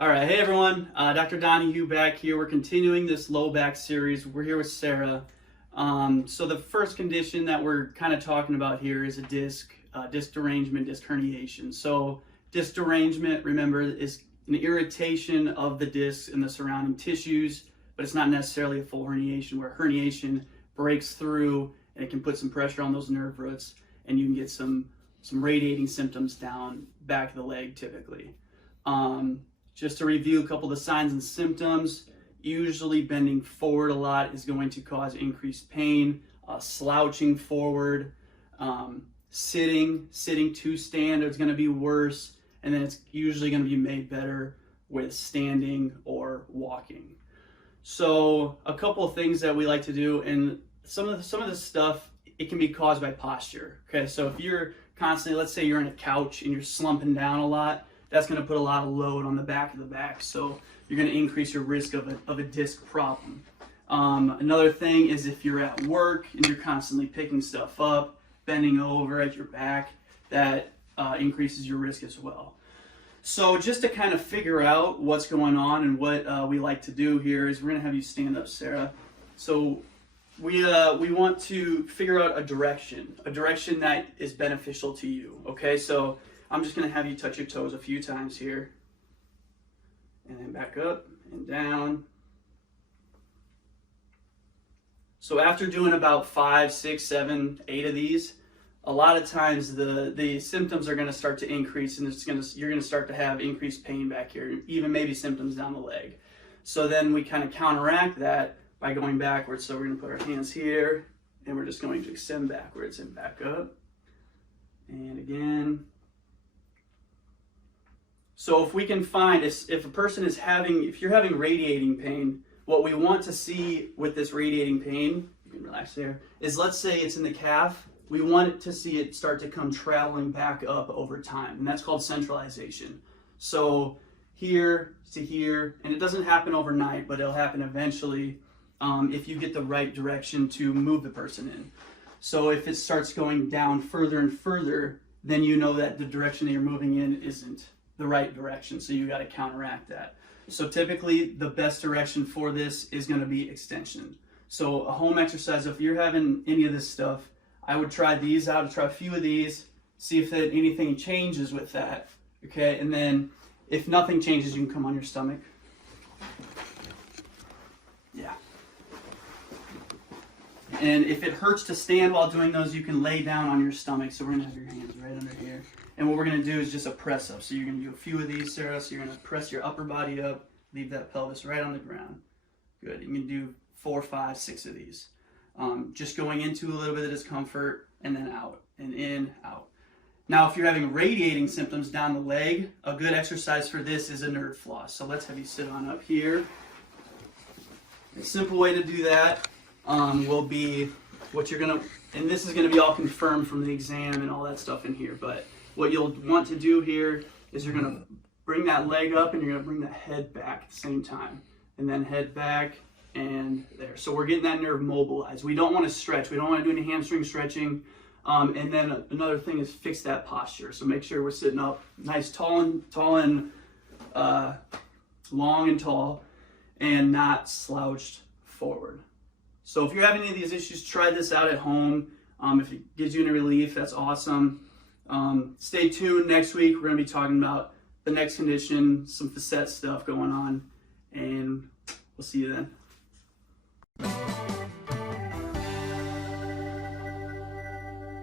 All right, hey everyone, Dr. Donahue back here. We're continuing this low back series. We're here with Sarah. So the first condition that we're kind of talking about here is a disc derangement, disc herniation. So disc derangement, remember, is an irritation of the discs and the surrounding tissues, but it's not necessarily a full herniation, where herniation breaks through and it can put some pressure on those nerve roots and you can get some radiating symptoms down back of the leg typically. Just to review a couple of the signs and symptoms, usually bending forward a lot is going to cause increased pain. Slouching forward, sitting to stand is going to be worse, and then it's usually going to be made better with standing or walking. So a couple of things that we like to do, and some of this stuff, it can be caused by posture. Okay, so if you're constantly, let's say you're in a couch and you're slumping down a lot, that's going to put a lot of load on the back of the back, so you're going to increase your risk of a disc problem. Another thing is if you're at work and you're constantly picking stuff up, bending over at your back, that increases your risk as well. So just to kind of figure out what's going on and what we like to do here is we're going to have you stand up, Sarah. So we want to figure out a direction that is beneficial to you. Okay, so I'm just going to have you touch your toes a few times here, and then back up and down. So after doing about 5, 6, 7, 8 of these, a lot of times the symptoms are going to start to increase, and you're going to start to have increased pain back here, even maybe symptoms down the leg. So then we kind of counteract that by going backwards. So we're going to put our hands here, and we're just going to extend backwards and back up, and again. So if we can find, if a person is if you're having radiating pain, what we want to see with this radiating pain, you can relax there, is let's say it's in the calf, we want to see it start to come traveling back up over time, and that's called centralization. So here to here, and it doesn't happen overnight, but it'll happen eventually if you get the right direction to move the person in. So if it starts going down further and further, then you know that the direction that you're moving in isn't the right direction, so you got to counteract that. So typically the best direction for this is going to be extension. So a home exercise, if you're having any of this stuff, I would try these out, try a few of these, see if anything changes with that. Okay, and then if nothing changes, you can come on your stomach. Yeah. And if it hurts to stand while doing those, you can lay down on your stomach. So we're going to have your hands right under here. And what we're going to do is just a press up. So you're going to do a few of these, Sarah. So you're going to press your upper body up, leave that pelvis right on the ground. Good. You can do 4, 5, 6 of these. Just going into a little bit of discomfort and then out and in, out. Now, if you're having radiating symptoms down the leg, a good exercise for this is a nerve floss. So let's have you sit on up here. A simple way to do that will be what you're going to, and this is going to be all confirmed from the exam and all that stuff in here, but what you'll want to do here is you're going to bring that leg up and you're going to bring the head back at the same time. And then head back and there. So we're getting that nerve mobilized. We don't want to stretch. We don't want to do any hamstring stretching. And then another thing is fix that posture. So make sure we're sitting up nice, tall and long and tall, and not slouched forward. So if you're having any of these issues, try this out at home. If it gives you any relief, that's awesome. Stay tuned. Next week, we're going to be talking about the next condition, some facet stuff going on, and we'll see you then.